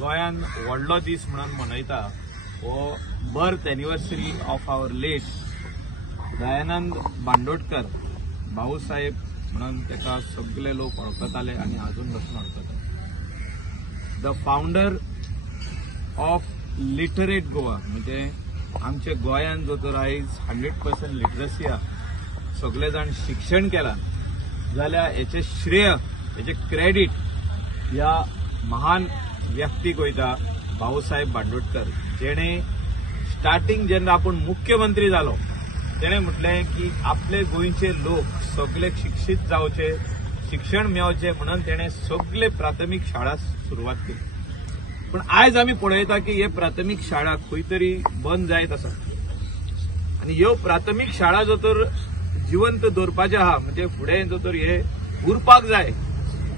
गोयान व्हडलो दीस म्हणून मनयता हो birth anniversary of our late Dayanand Bandodkar Bhausaheb म्हणून तेका सगळे लोक वळखताले आणि अजून पासून वळखतात। The founder of literate Goa म्हणजे आमच्या गोयान जो तर आयज 100% लिटरसी सगळे जाण शिक्षण केला जाल्यार हेचे श्रेय हेचे क्रेडिट ह्या महान व्यक्तीक वयता भाऊसाहेब बांदोडकर जेणे स्टार्टिंग जेन्ना आपूण मुख्यमंत्री जालो तेणे म्हटलें की आपले गोंयचे लोक सगळे शिक्षीत जावचे शिक्षण मेळचें म्हणून तेणे सगळे प्राथमीक शाळा सुरवात केली। पण आयज आमी पळयता की हे प्राथमीक शाळा खंय तरी बंद जायत आसा आनी ह्यो प्राथमीक शाळा जो तर जिवंत दवरपाचे आहा म्हणजे फुडें जो तर हे उरपाक जाय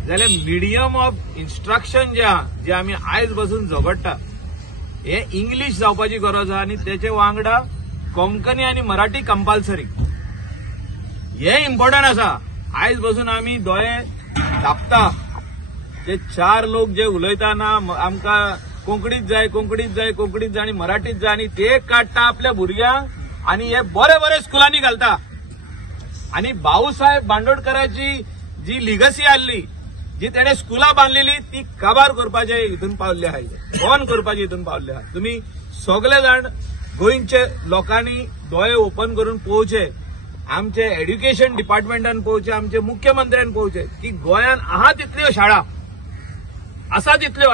जाल्यार मिडियम ऑफ इन्स्ट्रक्शन जे आहा जे आमी आयज बसून झगडटा हे इंग्लीश जावपाची गरज आहा आनी तेचे वांगडा कोंकणी आनी मराठी कंपल्सरी हे इम्पॉर्टंट आसा। आयज बसून आमी दोळे धापता जे 4 लोक जे उलयता ना आमकां कोंकणीच जाय कोंकणीच जाय कोंकणीच जाय आनी मराठीच जाय आनी ते काडटा आपल्या भुरग्यांक आनी हे बरे बरे स्कुलांनी घालता। आनी भाऊसाहेब बांदोडकराची जी लिगसी आसली जी तेणे स्कुलां बांदलेली ती काबार करपाचे हितून पावल्ले आहाय बंद करपाचे हितून पावल्ले आहाय। तुम्ही सगळे जाण गोंयचे लोकांनी दोळे ओपन करून पळोवचे आमचे एड्युकेशन डिपार्टमेंटान पळोवचे आमचे मुख्यमंत्र्यान पळोवचे की गोंयान आहा तितल्यो शाळा आसा तितल्यो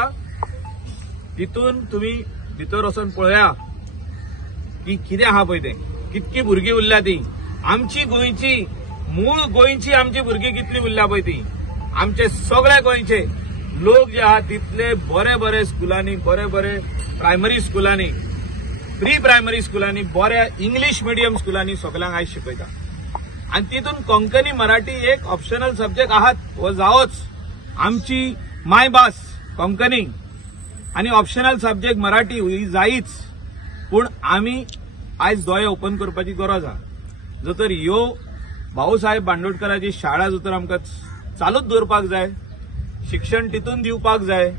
तितून तुम्ही भितर वचून पळया की कितें आहा पळय तें कितकी भुरगीं उरल्या ती आमची गोंयची मूळ गोंयची आमची भुरगीं कितली उरल्या पळय ती आमचे सगळे गोंयचे लोक जे आहात तितले बरे बरे स्कुलांनी बरे बरे प्रायमरी स्कुलांनी प्री प्रायमरी स्कुलांनी बऱ्या इंग्लीश मिडियम स्कुलांनी सगळ्यांक आयज शिकयता आनी तितून कोंकणी मराठी एक ऑप्शनल सब्जेक्ट आहात हो जावोच आमची मायभास कोंकणी आनी ऑप्शनल सब्जेक्ट मराठी ही जायच पूण आमी आयज दोळे ओपन करपाची गरज आहा। जो तर ह्यो भाऊसाहेब बांदोडकराची शाळा जो तर आमकां चालूच दवरपाक जाय शिक्षण तितून दिवपाक जाय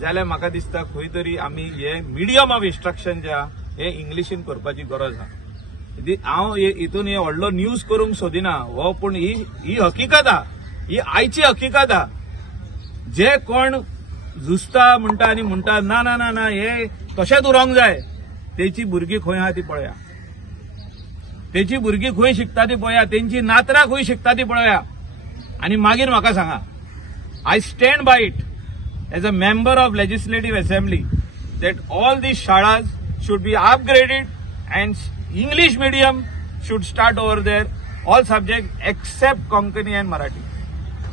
जाल्यार म्हाका दिसता खंय तरी आमी हे मिडियम ऑफ इन्स्ट्रक्शन जे आहा हे इंग्लिशीन करपाची गरज आहा। हांव हितून हे व्हडलो न्यूज करूंक सोदिना हो पूण ही हकीकत आहा ही आयची हकीकत आहा। जे कोण झुजता म्हणटा आनी म्हणटा ना ना ना ना हे तशेंच उरोंक जाय तेची भुरगीं खंय आहा ती पळया तेची भुरगीं खंय शिकता ती पळया तेंची नातरां खंय शिकता ती पळया आनी मागीर म्हाका सांगा I stand by it as a member of legislative assembly that all these शाळाज should be upgraded and English medium should start over there all subjects except Konkani and Marathi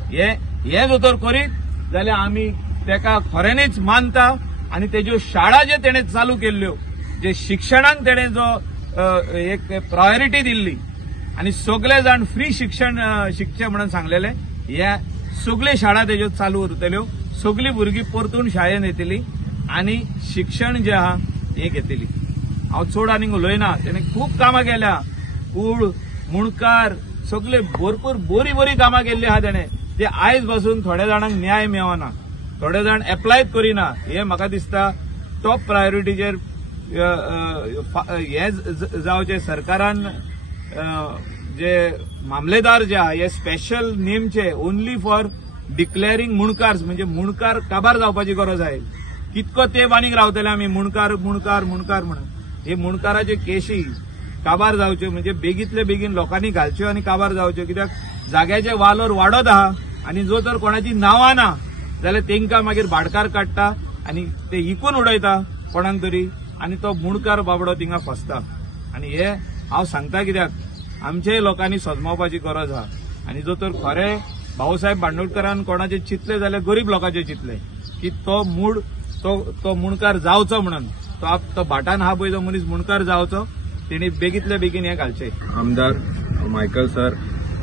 हे जो तर करीत जाल्यार आमी तेका खऱ्यांनीच मानता आनी तेज्यो शाळा जे तेणे चालू केल्ल्यो जे शिक्षणाक तेणे जो एक प्रायोरिटी दिल्ली आनी सगळे जाण फ्री शिक्षण शिकचे म्हणून सांगलेले हे सगळे शाळा तेज्यो चालू उरतल्यो सगळीं भुरगीं परतून शाळेंत येतली आनी शिक्षण जे आहा हे घेतली। हांव चड आनीक उलयना तेणे खूब कामां केल्या कूळ मुणकार सगळे भरपूर बरी बरी कामां केल्ली आहा तेणे ते आयज पासून थोड्या जाणांक न्याय मेळना थोडे जाण एप्लाय करिना हे म्हाका दिसता टॉप प्रायोरिटीचेर हे जावचे सरकारान जे मामलेदार जे आहा हे स्पेशल नेमचे ओन्ली फॉर डिक्लेअरिंग मुणकार्स म्हणजे मुणकार काबार जावपाची गरज आहे। कितको तेंप आनीक रावतले आमी मुणकार मुणकार मुणकार म्हणून हे मुणकाराचे केशी काबार जावच्यो म्हणजे बेगीतले बेगीन लोकांनी घालच्यो आनी काबार जावच्यो कित्याक जाग्याचे वालोर वाडत आहा आनी जो तर कोणाची नांवां ना जाल्यार तेंकां मागीर भाडकार काडटा आनी ते इकून उडयता कोणाक तरी आनी तो मुणकार बाबडो थिंगा फसता आनी हे हांव सांगता कित्याक आमचे लोकांनी सजमावपाची गरज आहा आनी जो तर खरे भाऊसाहेब बांदोडकरान कोणाचे चिंतले जाल्यार गरीब लोकांचे चिंतले की तो मूळ तो मुणकार जावचो म्हणून तो भाटान हा पळय तो मनीस मुणकार जावचो तेणी बेगीतले बेगीन हे घालचे। आमदार मायकल सर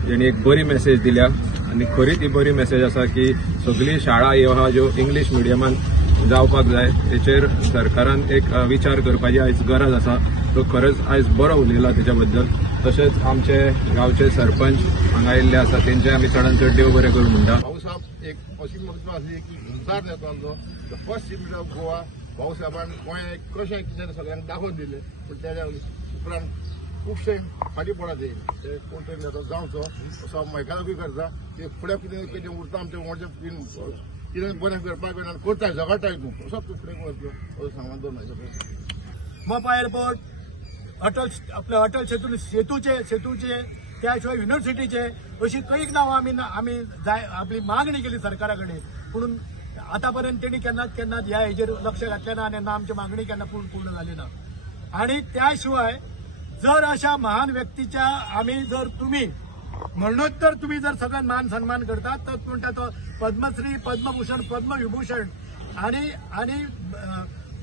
जेणी एक बरी मेसेज दिल्या आनी खरीच ही बरी मेसेज आसा की सगळी शाळा ह्यो आहा ज्यो इंग्लीश मिडियमान जावपाक जाय तेचेर सरकारान एक विचार करपाची आयज गरज आसा। तो खरेंच आयज बरो उलयला तेच्या बद्दल। तशेंच आमचे गांवचे सरपंच हांगा आयिल्ले आसा तेंचे आमी चडांत चड देव बरें करूं म्हणटा। भाऊसाहेब एक अशी म्हत्व आसली की हुंकार देतो आमचो the first chief minister of Goa भाऊसाहेबान गोंय कशें कितें सगळ्यांक दाखोवन दिलें पूण तेज्या उपरांत खुबशे फाटीं पडत ते कोण तरी नेतो जावचो असो मैकालाकूय करता की फुडें कितें कितें उरता आमच्या गोंयचें कितें बरें करपाक आनी करताय झगडटाय तूं असो तूं फुडें वचलो असो सांगून दवरनाचो मोपा एअरपोर्ट आपल्या अटल सेतूचे त्याशिवाय युनिव्हर्सिटीचे अशी कैक नांवां आमी जाय आपली मागणी केली सरकारा कडेन पूण आतापर्यंत तेणी केन्ना ह्या हेजेर लक्ष घातलें ना आनी आमची मागणी केन्ना पूर्ण जाली ना. आणि त्याशिवाय जर अशा महान व्यक्तीच्या आम्ही जर तुम्ही म्हणूनच तर तुम्ही जर सगळ्यात मान सन्मान करतात तर म्हणटा तो पद्मश्री पद्मभूषण पद्मविभूषण आणि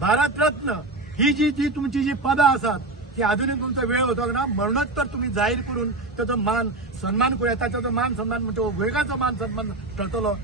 भारतरत्न ही जी तुमची जी पदां आसात ती अजूनही तुमचा वेळ होतो ना म्हणूनच तर तुम्ही जाहीर करून त्याचा मान सन्मान करूं येता त्याचा मान सन्मान म्हणजे गोंयकारांचो मान सन्मान ठरतलो.